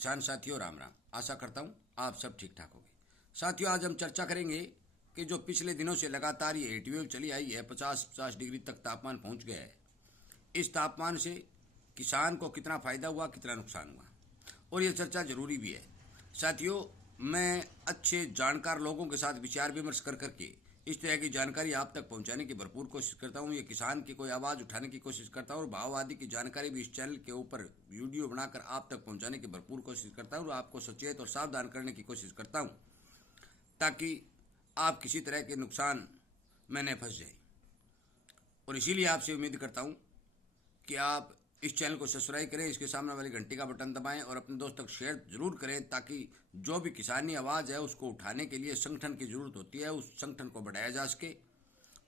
किसान साथियों राम राम। आशा करता हूँ आप सब ठीक ठाक होंगे। साथियों, आज हम चर्चा करेंगे कि जो पिछले दिनों से लगातार ये हीट वेव चली आई है, 50-50 डिग्री तक तापमान पहुँच गया है। इस तापमान से किसान को कितना फ़ायदा हुआ, कितना नुकसान हुआ, और ये चर्चा जरूरी भी है। साथियों, मैं अच्छे जानकार लोगों के साथ विचार विमर्श कर करके इस तरह की जानकारी आप तक पहुंचाने की भरपूर कोशिश करता हूं। ये किसान की कोई आवाज़ उठाने की कोशिश करता हूं और भाव आदि की जानकारी भी इस चैनल के ऊपर वीडियो बनाकर आप तक पहुंचाने की भरपूर कोशिश करता हूं और आपको सचेत और सावधान करने की कोशिश करता हूं, ताकि आप किसी तरह के नुकसान में न फंस जाए। और इसीलिए आपसे उम्मीद करता हूं कि आप इस चैनल को सब्सक्राइब करें, इसके सामने वाली घंटी का बटन दबाएं और अपने दोस्त तक शेयर जरूर करें, ताकि जो भी किसानी आवाज़ है उसको उठाने के लिए संगठन की ज़रूरत होती है, उस संगठन को बढ़ाया जा सके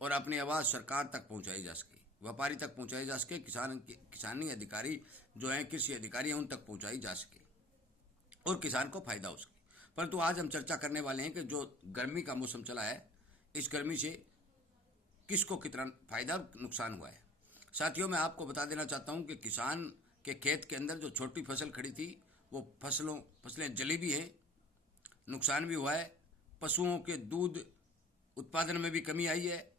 और अपनी आवाज़ सरकार तक पहुंचाई जा सके, व्यापारी तक पहुंचाई जा सके, किसानी अधिकारी जो हैं, कृषि अधिकारी हैं, उन तक पहुंचाई जा सके और किसान को फायदा हो सके। परंतु आज हम चर्चा करने वाले हैं कि जो गर्मी का मौसम चला है, इस गर्मी से किसको कितना फायदा और नुकसान हुआ है। साथियों, मैं आपको बता देना चाहता हूं कि किसान के खेत के अंदर जो छोटी फसल खड़ी थी, वो फसलें जली भी हैं, नुकसान भी हुआ है। पशुओं के दूध उत्पादन में भी कमी आई है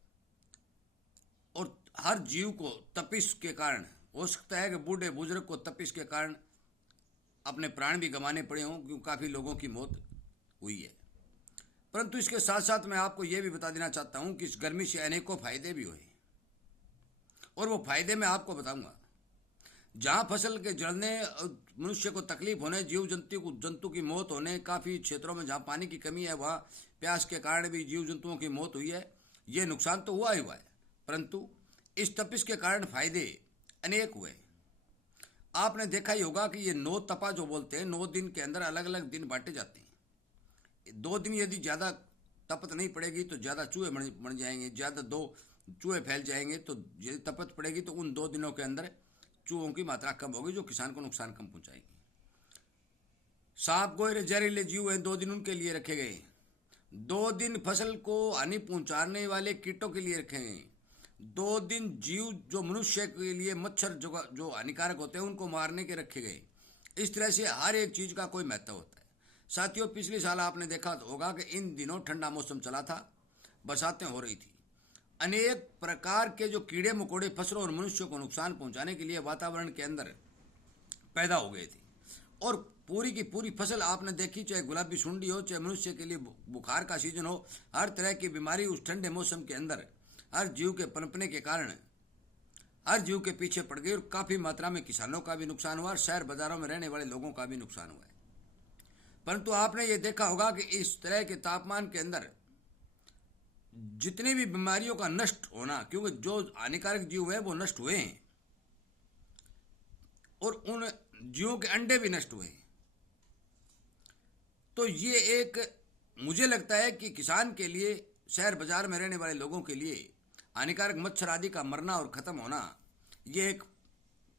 और हर जीव को तपिश के कारण, हो सकता है कि बूढ़े बुजुर्ग को तपिश के कारण अपने प्राण भी गंवाने पड़े हों, क्योंकि काफ़ी लोगों की मौत हुई है। परंतु इसके साथ साथ मैं आपको ये भी बता देना चाहता हूं कि इस गर्मी से अनेकों फायदे भी हुए और वो फायदे मैं आपको बताऊंगा। जहां फसल के जलने, मनुष्य को तकलीफ होने, जीव जंतु की मौत होने, काफ़ी क्षेत्रों में जहां पानी की कमी है, वहां प्यास के कारण भी जीव जंतुओं की मौत हुई है। ये नुकसान तो हुआ ही हुआ है, परंतु इस तपिश के कारण फायदे अनेक हुए। आपने देखा ही होगा कि ये 9 तपा जो बोलते हैं, 9 दिन के अंदर अलग अलग दिन बांटे जाते हैं। 2 दिन यदि ज़्यादा तपत नहीं पड़ेगी तो ज़्यादा चूहे मर जाएंगे, ज़्यादा 2 चूहे फैल जाएंगे, तो यदि तपत पड़ेगी तो उन 2 दिनों के अंदर चूहों की मात्रा कम होगी, जो किसान को नुकसान कम पहुंचाएगी। सांप गोरे जहरीले जीव हैं, 2 दिन उनके लिए रखे गए। 2 दिन फसल को हानि पहुंचाने वाले कीटों के लिए रखे गए। 2 दिन जीव जो मनुष्य के लिए, मच्छर जो हानिकारक होते हैं, उनको मारने के रखे गए। इस तरह से हर एक चीज़ का कोई महत्व होता है। साथियों, पिछले साल आपने देखा होगा कि इन दिनों ठंडा मौसम चला था, बरसातें हो रही थी, अनेक प्रकार के जो कीड़े मकोड़े फसलों और मनुष्यों को नुकसान पहुंचाने के लिए वातावरण के अंदर पैदा हो गए थे और पूरी की पूरी फसल आपने देखी, चाहे गुलाबी सुंडी हो, चाहे मनुष्य के लिए बुखार का सीजन हो, हर तरह की बीमारी उस ठंडे मौसम के अंदर हर जीव के पनपने के कारण हर जीव के पीछे पड़ गई और काफ़ी मात्रा में किसानों का भी नुकसान हुआ और शहर बाजारों में रहने वाले लोगों का भी नुकसान हुआ है। परंतु आपने ये देखा होगा कि इस तरह के तापमान के अंदर जितनी भी बीमारियों का नष्ट होना, क्योंकि जो हानिकारक जीव है वो नष्ट हुए हैं और उन जीवों के अंडे भी नष्ट हुए हैं, तो ये एक, मुझे लगता है कि किसान के लिए, शहर बाजार में रहने वाले लोगों के लिए हानिकारक मच्छर आदि का मरना और ख़त्म होना, ये एक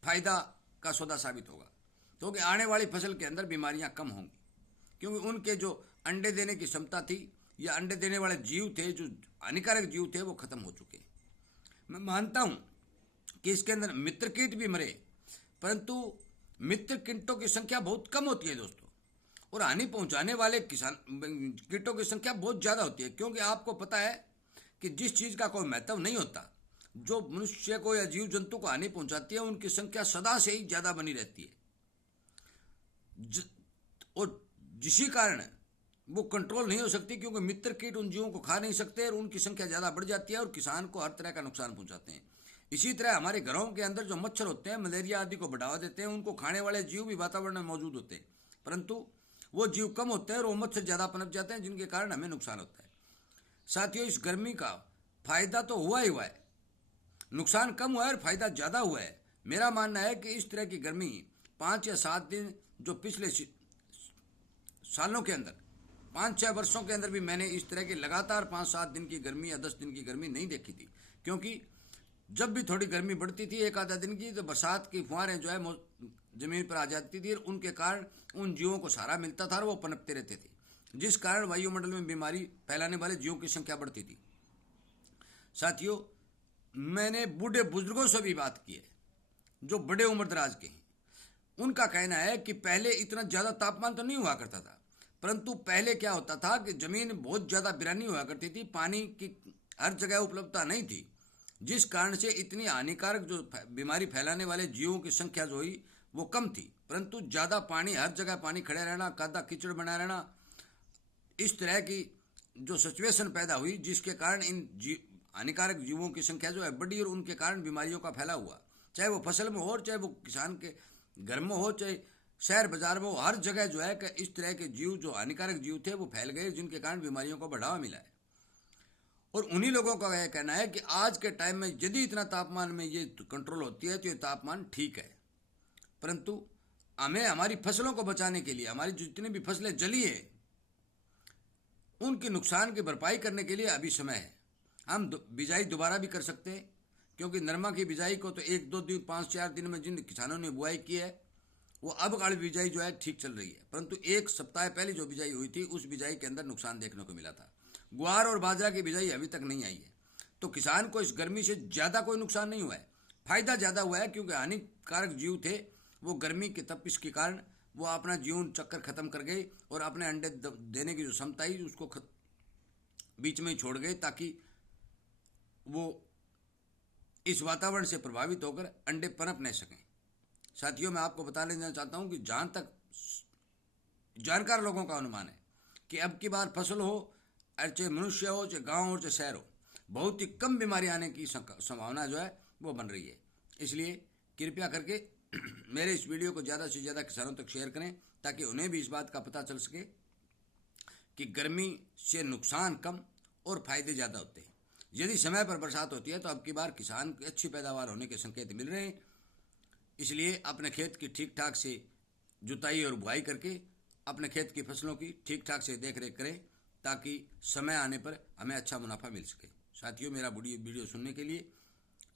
फायदा का सौदा साबित होगा, क्योंकि आने वाली फसल के अंदर बीमारियां कम होंगी, क्योंकि उनके जो अंडे देने की क्षमता थी या अंडे देने वाले जीव थे, जो हानिकारक जीव थे, वो खत्म हो चुके। मैं मानता हूं कि इसके अंदर मित्र कीट भी मरे, परंतु मित्र कीटों की संख्या बहुत कम होती है दोस्तों, और हानि पहुंचाने वाले कीटों की संख्या बहुत ज़्यादा होती है। क्योंकि आपको पता है कि जिस चीज़ का कोई महत्व नहीं होता, जो मनुष्य को या जीव जंतु को हानि पहुंचाती है, उनकी संख्या सदा से ही ज़्यादा बनी रहती है और जिसी कारण वो कंट्रोल नहीं हो सकती, क्योंकि मित्र कीट उन जीवों को खा नहीं सकते और उनकी संख्या ज़्यादा बढ़ जाती है और किसान को हर तरह का नुकसान पहुंचाते हैं। इसी तरह हमारे घरों के अंदर जो मच्छर होते हैं, मलेरिया आदि को बढ़ावा देते हैं, उनको खाने वाले जीव भी वातावरण में मौजूद होते हैं, परंतु वो जीव कम होते हैं और वो मच्छर ज़्यादा पनप जाते हैं, जिनके कारण हमें नुकसान होता है। साथियों, इस गर्मी का फायदा तो हुआ ही हुआ है, नुकसान कम हुआ है और फायदा ज़्यादा हुआ है। मेरा मानना है कि इस तरह की गर्मी 5 या 7 दिन, जो पिछले सालों के अंदर, 5-6 वर्षों के अंदर भी मैंने इस तरह की लगातार 5-7 दिन की गर्मी या 10 दिन की गर्मी नहीं देखी थी। क्योंकि जब भी थोड़ी गर्मी बढ़ती थी 1 आधा दिन की, तो बरसात की फुहारें जो है जमीन पर आ जाती थी और उनके कारण उन जीवों को सहारा मिलता था और वो पनपते रहते थे, जिस कारण वायुमंडल में बीमारी फैलाने वाले जीवों की संख्या बढ़ती थी। साथियों, मैंने बूढ़े बुजुर्गों से भी बात की है, जो बड़े उम्र दराज के हैं, उनका कहना है कि पहले इतना ज़्यादा तापमान तो नहीं हुआ करता था, परंतु पहले क्या होता था कि ज़मीन बहुत ज़्यादा बिरानी हुआ करती थी, पानी की हर जगह उपलब्धता नहीं थी, जिस कारण से इतनी हानिकारक जो बीमारी फैलाने वाले जीवों की संख्या जो हुई वो कम थी। परंतु ज़्यादा पानी, हर जगह पानी खड़े रहना, कादा कीचड़ बना रहना, इस तरह की जो सिचुएशन पैदा हुई, जिसके कारण इन हानिकारक जीवों की संख्या जो है बढ़ी और उनके कारण बीमारियों का फैला हुआ, चाहे वो फसल में हो, चाहे वो किसान के घर में हो, चाहे शहर बाजार में हो, हर जगह जो है कि इस तरह के जीव जो हानिकारक जीव थे वो फैल गए, जिनके कारण बीमारियों को बढ़ावा मिला है। और उन्हीं लोगों का यह कहना है कि आज के टाइम में यदि इतना तापमान में ये कंट्रोल होती है तो ये तापमान ठीक है, परंतु हमें हमारी फसलों को बचाने के लिए, हमारी जितनी भी फसलें जली है उनके नुकसान की भरपाई करने के लिए अभी समय है। हम बिजाई दोबारा भी कर सकते हैं, क्योंकि नरमा की बिजाई को तो 1-2 दिन, 5-4 दिन में जिन किसानों ने बुआई की है वो अब वाली बिजाई जो है ठीक चल रही है, परंतु 1 सप्ताह पहले जो बिजाई हुई थी उस बिजाई के अंदर नुकसान देखने को मिला था। ग्वार और बाजरा की बिजाई अभी तक नहीं आई है, तो किसान को इस गर्मी से ज़्यादा कोई नुकसान नहीं हुआ है, फायदा ज़्यादा हुआ है, क्योंकि हानिकारक जीव थे वो गर्मी की तपिश के कारण वो अपना जीवन चक्कर खत्म कर गए और अपने अंडे देने की जो क्षमता ही उसको बीच में ही छोड़ गए, ताकि वो इस वातावरण से प्रभावित होकर अंडे पनप नहीं सकें। साथियों, मैं आपको बता लेना चाहता हूं कि जहां तक जानकार लोगों का अनुमान है कि अब की बार फसल हो, चाहे मनुष्य हो, चाहे गांव हो, चाहे शहर हो, बहुत ही कम बीमारी आने की संभावना जो है वो बन रही है। इसलिए कृपया करके मेरे इस वीडियो को ज़्यादा से ज़्यादा किसानों तक शेयर करें, ताकि उन्हें भी इस बात का पता चल सके कि गर्मी से नुकसान कम और फायदे ज़्यादा होते हैं। यदि समय पर बरसात होती है तो अब की बार किसान की अच्छी पैदावार होने के संकेत मिल रहे हैं। इसलिए अपने खेत की ठीक ठाक से जुताई और बुआई करके अपने खेत की फसलों की ठीक ठाक से देख रेख करें, ताकि समय आने पर हमें अच्छा मुनाफा मिल सके। साथियों, मेरा वीडियो सुनने के लिए,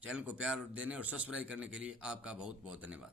चैनल को प्यार देने और सब्सक्राइब करने के लिए आपका बहुत बहुत धन्यवाद।